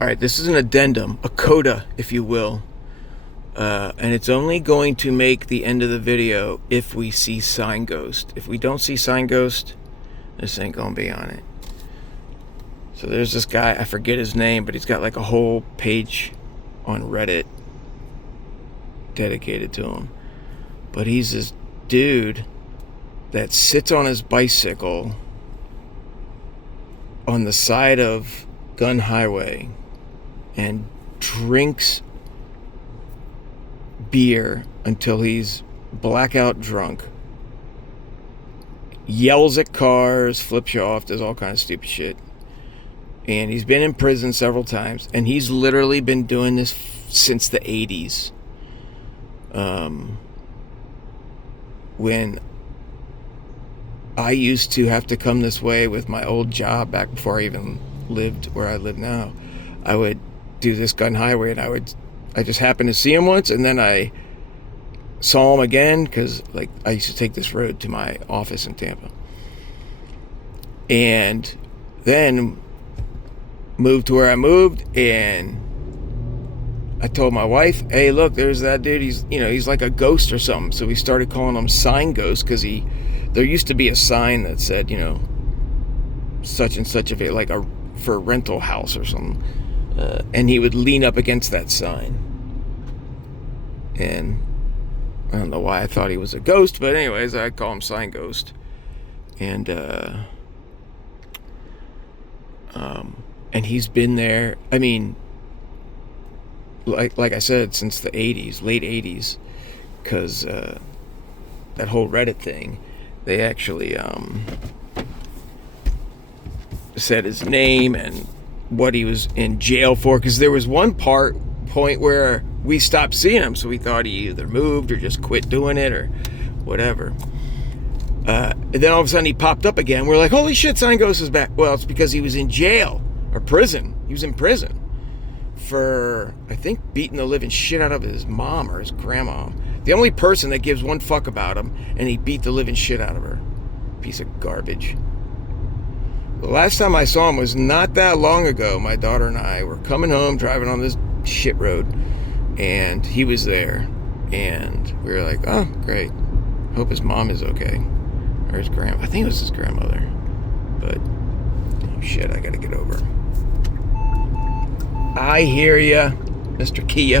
All right, this is an addendum, a coda, if you will. And it's only going to make the end of the video if we see Sign Ghost. If we don't see Sign Ghost, this ain't gonna be on it. So there's this guy, I forget his name, but he's got like a whole page on Reddit dedicated to him. But he's this dude that sits on his bicycle on the side of Gun Highway and drinks beer until he's blackout drunk, yells at cars, flips you off, does all kinds of stupid shit. And he's been in prison several times, and he's literally been doing this since the 80s. When I used to have to come this way with my old job back before I even lived where I live now, I would do this Gun Highway, and I just happened to see him once, and then I saw him again because like I used to take this road to my office in Tampa, and then moved to where I moved, and I told my wife, hey, look, there's that dude, he's like a ghost or something. So we started calling him Sign Ghost because there used to be a sign that said, such and such of it, like for a rental house or something. And he would lean up against that sign. And I don't know why I thought he was a ghost, but anyways, I call him Sign Ghost. And he's been there, I mean, like I said, since the 80s, late 80s, because that whole Reddit thing, they actually said his name and what he was in jail for, because there was one point where we stopped seeing him, so we thought he either moved or just quit doing it or whatever. And then all of a sudden he popped up again. We're like, holy shit, Sign Ghost is back. Well, it's because he was in jail or prison. He was in prison for, I think, beating the living shit out of his mom or his grandma. The only person that gives one fuck about him, and he beat the living shit out of her. Piece of garbage. The last time I saw him was not that long ago. My daughter and I were coming home, driving on this shit road, and he was there. And we were like, oh, great. Hope his mom is okay. Or his I think it was his grandmother. But, oh shit, I gotta get over. I hear ya, Mr. Kia.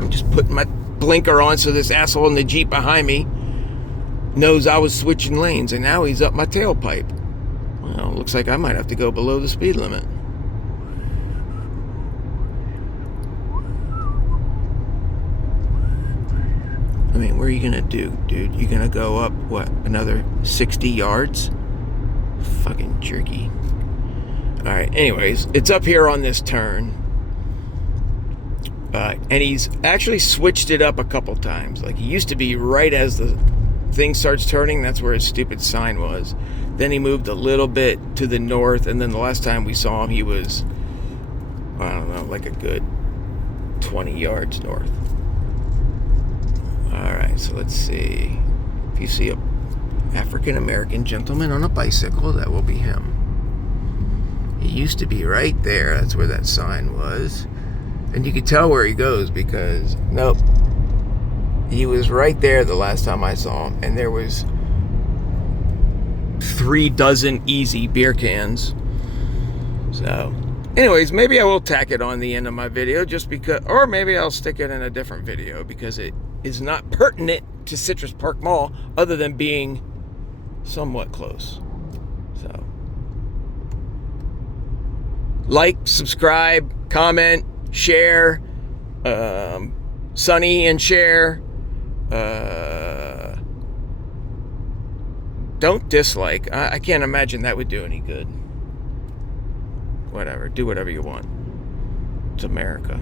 I'm just putting my blinker on so this asshole in the Jeep behind me knows I was switching lanes, and now he's up my tailpipe. Well, looks like I might have to go below the speed limit. I mean, what are you gonna do, dude? You gonna go up, what, another 60 yards? Fucking jerky. Alright, anyways, it's up here on this turn. And he's actually switched it up a couple times. Like, he used to be right as the thing starts turning, that's where his stupid sign was. Then he moved a little bit to the north, and then the last time we saw him, he was, I don't know, like a good 20 yards north. Alright, so let's see. If you see a African-American gentleman on a bicycle, that will be him. He used to be right there. That's where that sign was. And you could tell where he goes because, nope. He was right there the last time I saw him. And there was 3 dozen easy beer cans. So, anyways, maybe I will tack it on the end of my video just because, or maybe I'll stick it in a different video because it is not pertinent to Citrus Park Mall other than being somewhat close. So, like, subscribe, comment, share, Sunny and share. Don't dislike. I can't imagine that would do any good. Whatever. Do whatever you want. It's America.